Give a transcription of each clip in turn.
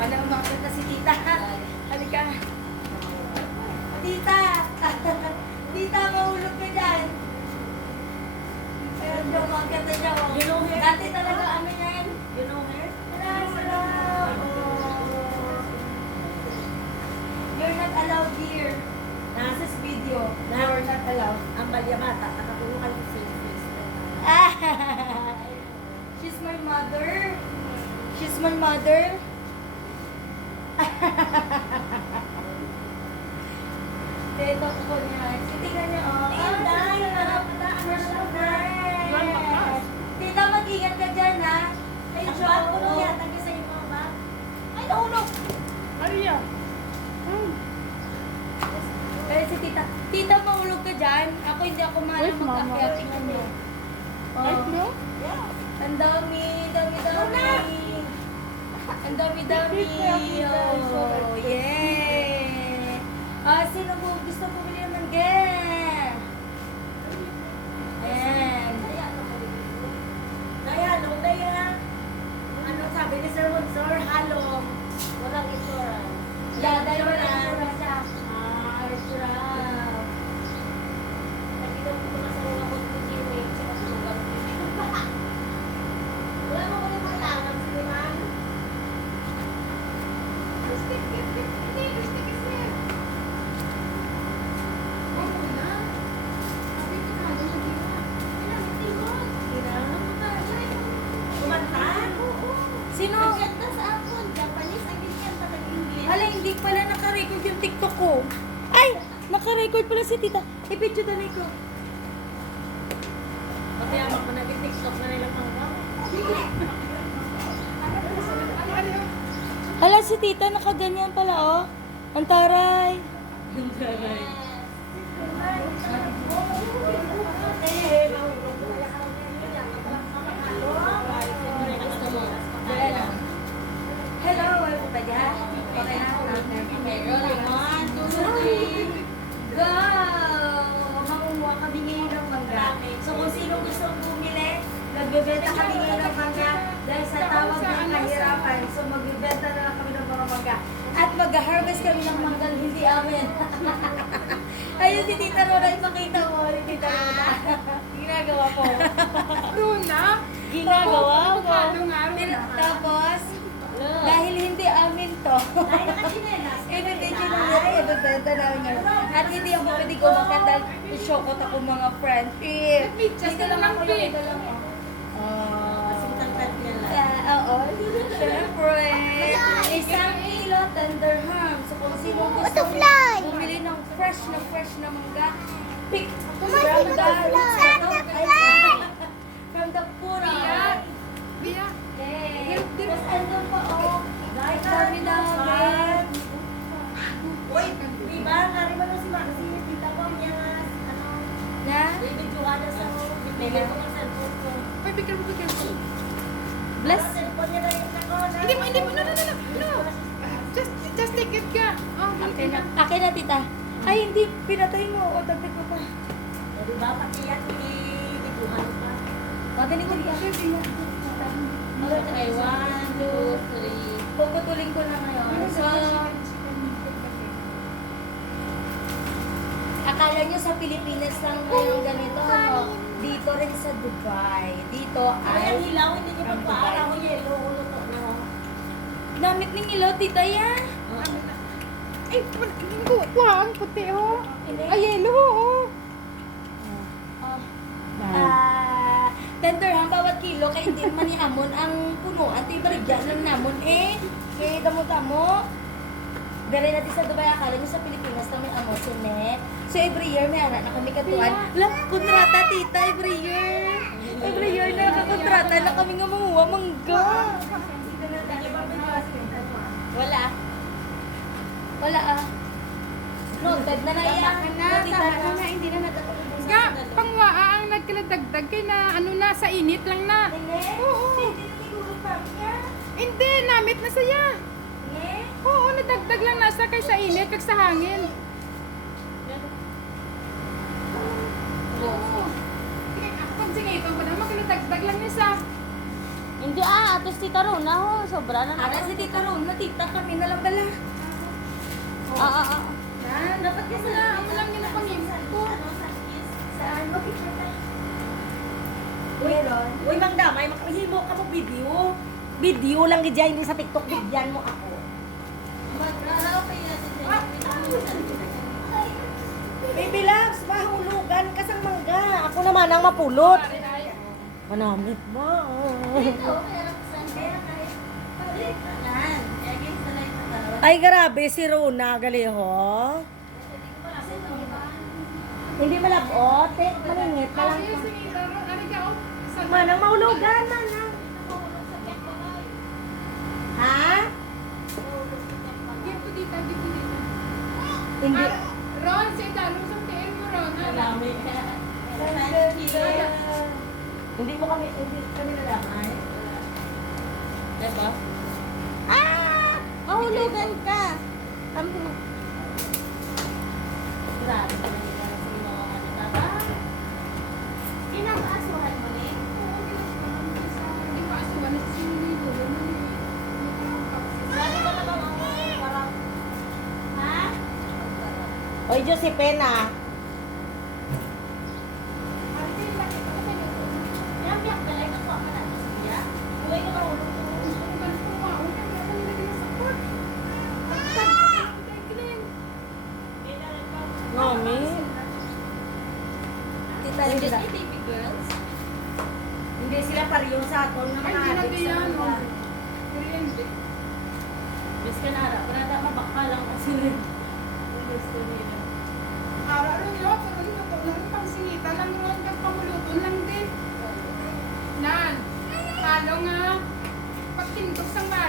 Ano, umakit na si tita. Halika. Tita! tita, mahulog ka dyan. Ayun, umakit na siya. oh. You know her? Dati talaga ano yan. You know her? Hello, hello. You're not allowed here. Nasa video. You're not allowed. Ang balyamata, nakakulong kayo sa face. She's my mother. She's my mother. Dito ko niya. Tingnan niya, oh. Tingnan, Ah, dahil, sarap. harap, Fresh na Yan, fresh. bakas. Tita, mag-ingat ka dyan, ha? Ay, Ang bag ko nung yan, tagi sa mga bag. Ay, nahulog. Maria. Eh, si tita. Tita, mahulog ka dyan. Ako hindi ako mahal Wait, mama. mag-akyat. Ay, Oh. no? Yeah. Ang dami, dami, dami. Ang dami, dami. Oh, yeah. Ah, sino po gusto bumili ng mangga? Ayan. Kaya, nung daya, ano sabi ni Sir Monsor, halong, walang insurance. Yeah, dahil wala na siya. Ah, sarap. Nakita ko na sa mga kutsinin eh, sa kasugan. Wala mo ko rin malangan sa liman. Hindi, gusto kasi. Kumanta? Sino? Maganda sa akon, Japanese, American, talagang English. Hala, hindi pala naka-record yung TikTok ko. Ay! Naka-record pala si tita. I-picture na ko. Pagyaman ko naging TikTok na nilang mga Hala, si tita nakaganyan pala, oh. Ang taray. Hello, everybody. Okay na. Okay, rolling. One, two, three. Go! Mangunguha kami ngayon ng mangga. So kung sino gusto bumili, nagbebenta kami ngayon ng mangga dahil sa tawag ng kahirapan. So magbebenta na lang kami ng mga mangga. At mag-harvest kami ng manggal, hindi amin. Ayun si Tita Rona, ipakita mo. Yung Tita Rona. Ginagawa ko. Runa? Ginagawa ko. Tapos, dahil hindi amin to. Ay, nakasinelas. Na natin, ibebenta namin ngayon. At hindi ako pwede kumakat dahil isyokot ako mga friendship. Just Dito lang lang, ako, lang ako. Ah. Kasing tangkad niya lang. Ah, oo. Siyempre, isang tender ham. So kung sino gusto bumili ng fresh na fresh na mangga, pick from the from the pura. Bia. Yes. Tapos andun pa, oh. Dami namin. Uy, di ba? Nari mo si Maxi, tita ko niya nga, ano, Na? David Johanna sa bibigay ko ng cellphone ko. Careful, be careful. Bless. Na. Tita. Ay, hindi. Pinatay mo. O, dagdag mo pa. O, di ba? Pati yan, Johanna pa. Magaling ko niya. Okay, one, two, three. Puputulin ko na ngayon. So, akala nyo sa Pilipinas lang ngayong ganito, no? Dito rin sa Dubai. Dito Ay, ay... hilaw, hindi Dubai. mo yelo, ulo to, no? Namit ng ilaw, tita yan. Ay. Wah, ang puti, oh. Ay, yellow, oh. Ah, tender ang bawat kilo kay hindi man ni ang puno at ibarigyan ng namon eh. Kay damo-damo. Dari natin sa Dubai, akala nyo sa Pilipinas lang may amo sine. So every year may anak na kami katuan. Lang, kontrata tita every year. Every year na nakakontrata na kami nga manguha mangga. Wala. Wala ah. Noted na na iya. Tama na, Tita tama na. Hindi na natatapos. Ga, pangwaa ang nagkaladagdag kay na ano na sa init lang na. Oo. Hindi na siguro pa niya. Hindi, namit na saya. Oo, nadagdag lang nasa kay sa init kag sa hangin. Oo. Pag sige, ito ko na magkaladagdag lang niya sa Hindi ah, atos tita Rona ho. Sobra na Ara si Tita Ron, matita kami na lang bala. Ah, ah, dapat kasi na, ako lang yun ang pangimsan ko. Saan? Makikita tayo. Uy. Uy, Mang Damay, makahimo ka mo video. Video lang gidya, hindi sa TikTok, bigyan mo ako. Baby loves, mahulugan ka sa mangga. Ako naman ang mapulot. Manamit ba? Ito, pero saan kaya kayo? Ay, grabe, si Rona, galiho. Hindi malabot, eh, maningit na lang. Manang mahulugan, manang. Ha? Hindi. Ron, si Dalong sa tiin mo, Ron. Thank you. Hindi mo kami, hindi kami nalamay. Diba? Ah! Mahulugan ka. Kami Grabe na nila sa mga ano tata. Kinakaasuhan mo ni? Hindi ko asuwan na si ka. Ha? Oy, Josephina. Yabiyak ka lang ako ka na siya. Uy, ka mahulog ko. Mami. Tita Hindi Lisa. na- baby girls. Hindi sila pareho sa aton nga Ay, mga hindi na adik sa ganyan, kanila. oh. Kuryente. Bis ka na harap. Wala na mabaka lang kasi rin. Gusto nila. Ara ron yo, pero dito po lang pang singita lang ron kag pamuluton lang din. Nan. Halo nga.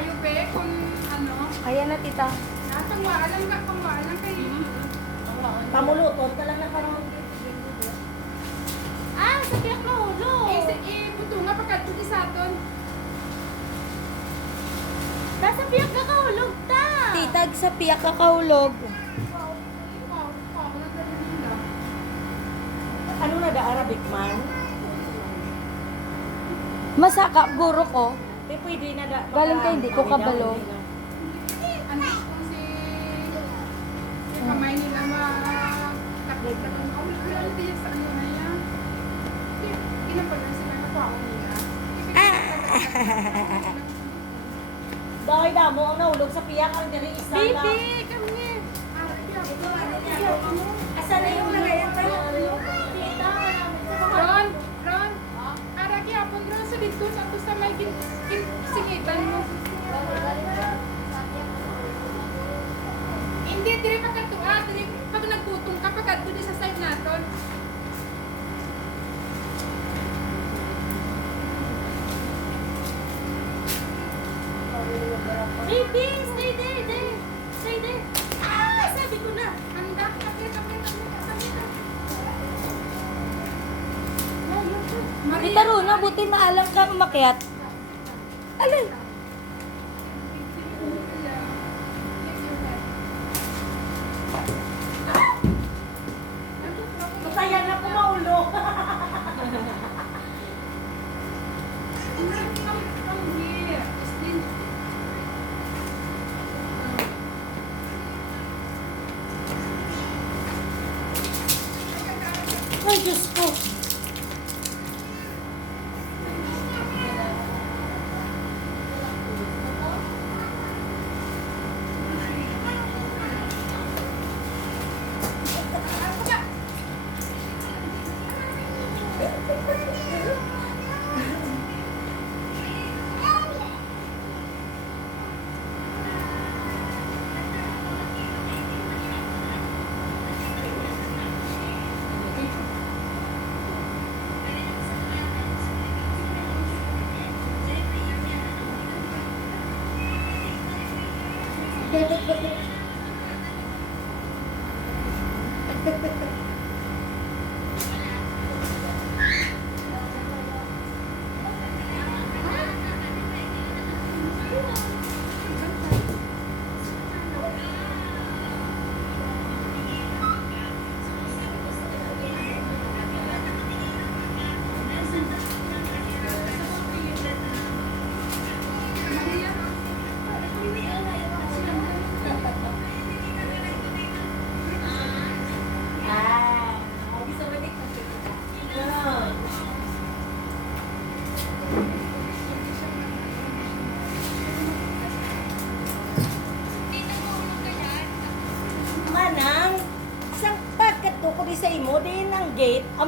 Mayo pe kung ano, Kaya na, tita. natangwaan lang ka pangwaan lang kay. Ang waon. Pamuluton ka lang na parang... Ah, sa tiyak mahulog. Eh, sa eh, buto nga pagkadto di sa aton. Nasa piyak ka kahulog ta. Titag sa piyak dali nila. Ano na da Arabic man? Masaka, guro ko. Eh, pwede na da. Galing kay hindi ko kabalo. Ano kung si si kamay nila ma taklit ka ng awal ko lang din sa ano na yan. Sila na nila. Dahil damo ang nahulog sa piyak ang diri isa lang. Baby, come here. Asa na yung lagayan dito sa to sa may kin, singitan mo. Hindi dire pa kadtua, dire pag nagputong ka pagkadto di sa side naton. Baby, stay there, there. Stay there. Ah, sabi ko na. Handa, kapit, kapit, kapit, Tita Runa, buti maalam kang umakyat. Alay. Masaya na po. Stand. Ay, Diyos ko. Ha ha ha ha.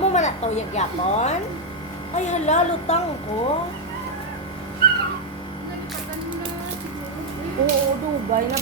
Amo man ato yagyapon? Ay hala, lutang ko. Oo, dugay na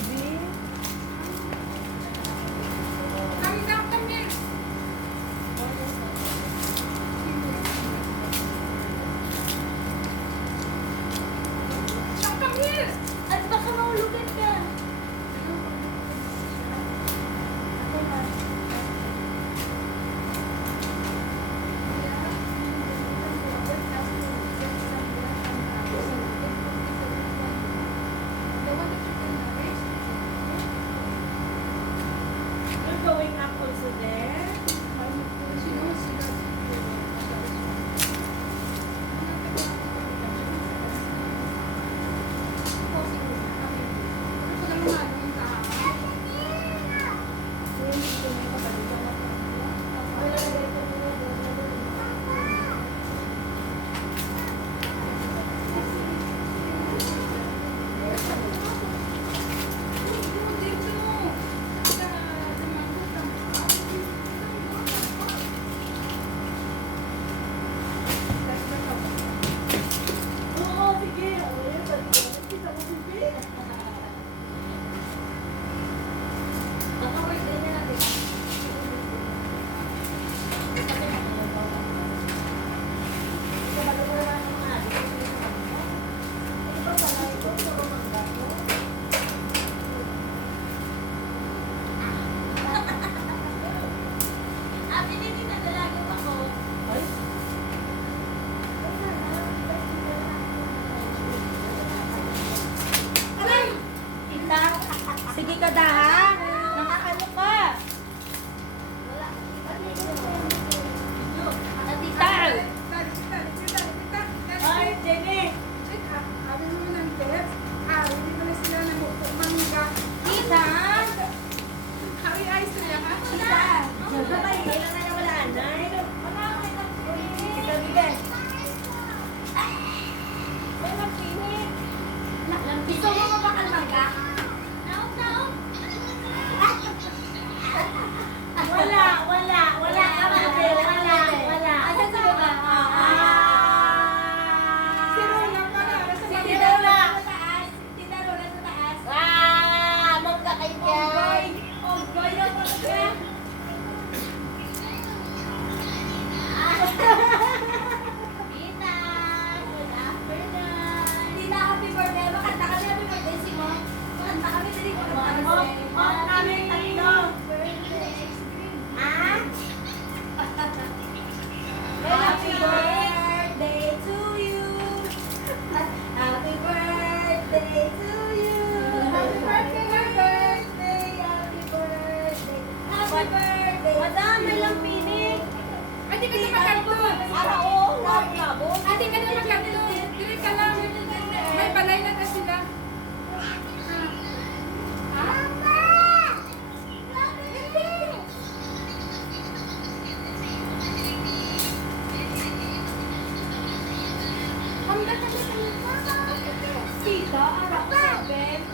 Hala, harap ko sa event.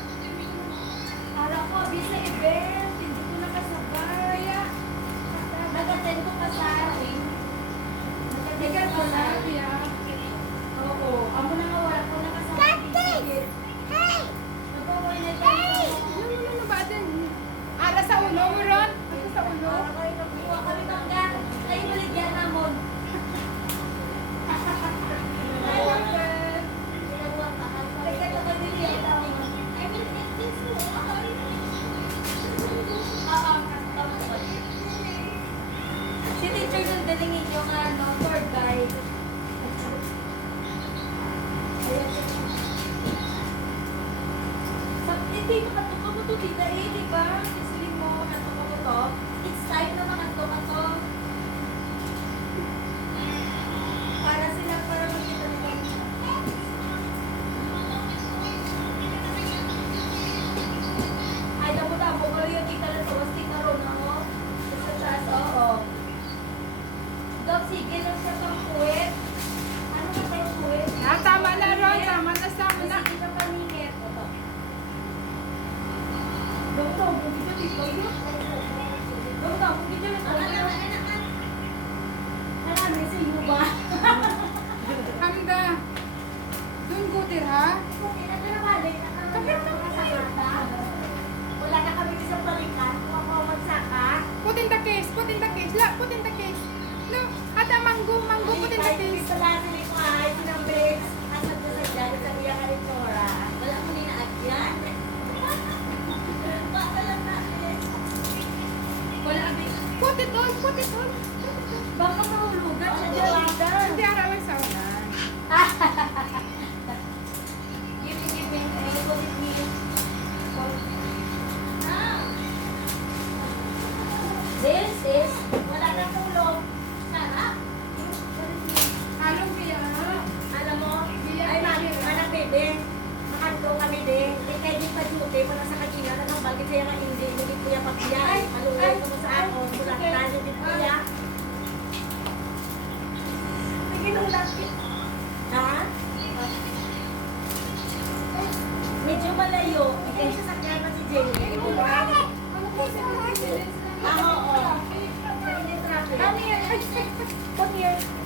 Harap ko, abis sa event. Hindi ko nakasabay. Nag-attend ko pa sa akin. Nag-attend ko pa sa hindi makatukot mo to, eh, di ba? Kasi mo, natukot mo to. It's time na makatukot to. malayo, bigay siya sa kama si Jenny. Ah, oo. Come here. Come here.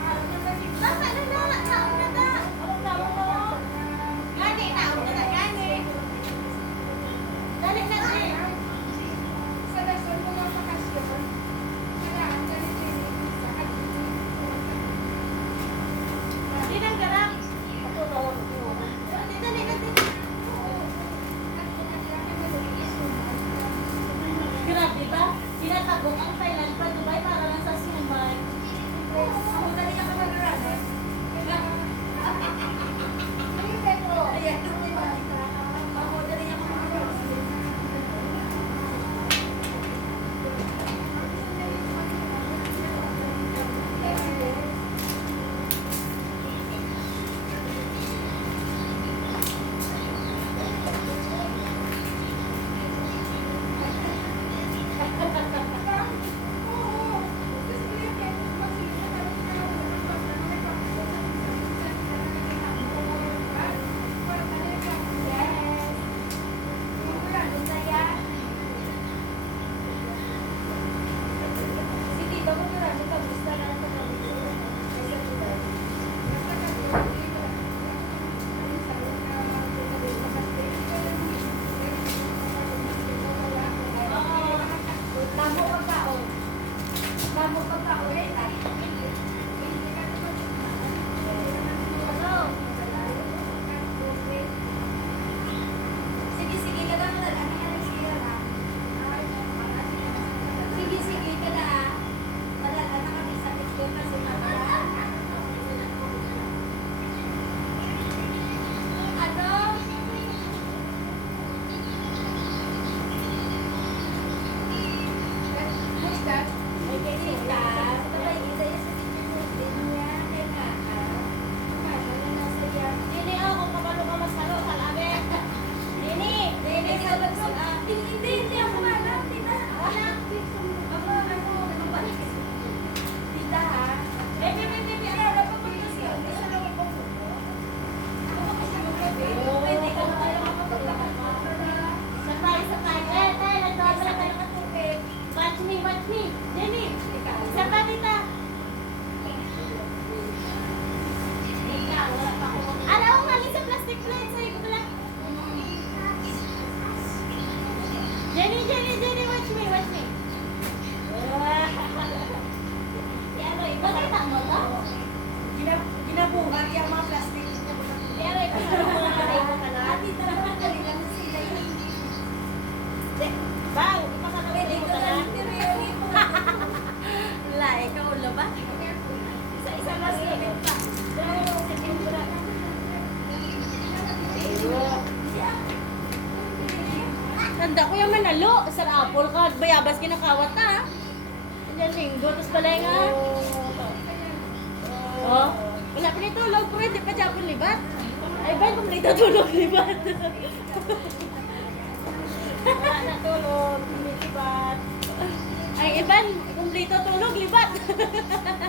tulog, libat.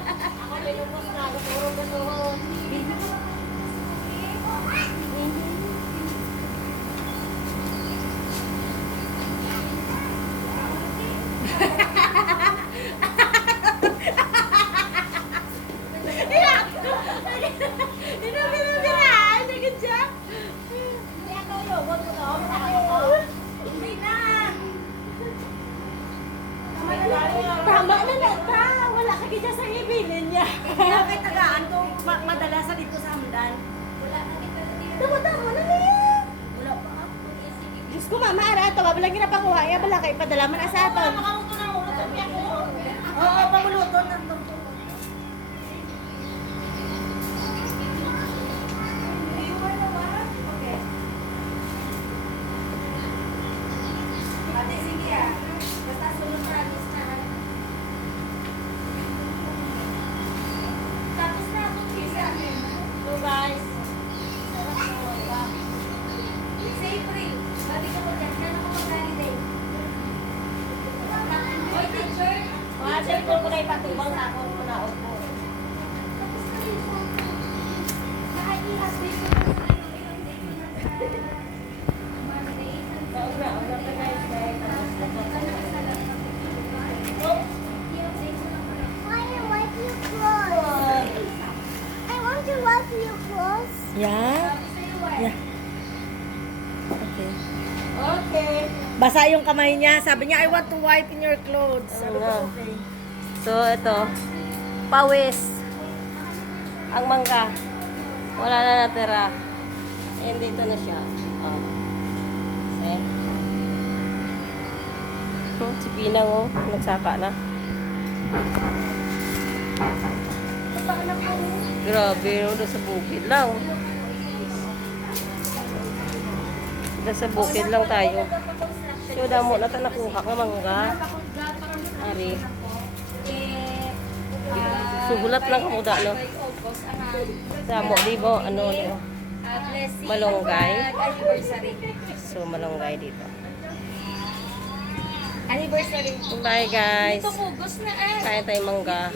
Ako linupos na, tulog na tulog. Basa yung kamay niya. Sabi niya, I want to wipe in your clothes. Sabi ko, okay. So, ito. Pawis. Ang mangga. Wala na natira. And dito na siya. Oh. See? Hmm, si Pinang, oh. Nagsaka na. Grabe, no? Doon sa bukid lang. Doon sa bukid lang tayo. So, damo na ta nakuha ka mangga. Ari. Suhulat lang kamo da, no? Damo, di ba? Ano, ano? Malunggay. So, malunggay dito. Anniversary. Bye, guys. Ito kugos na eh. Kain tayo mangga.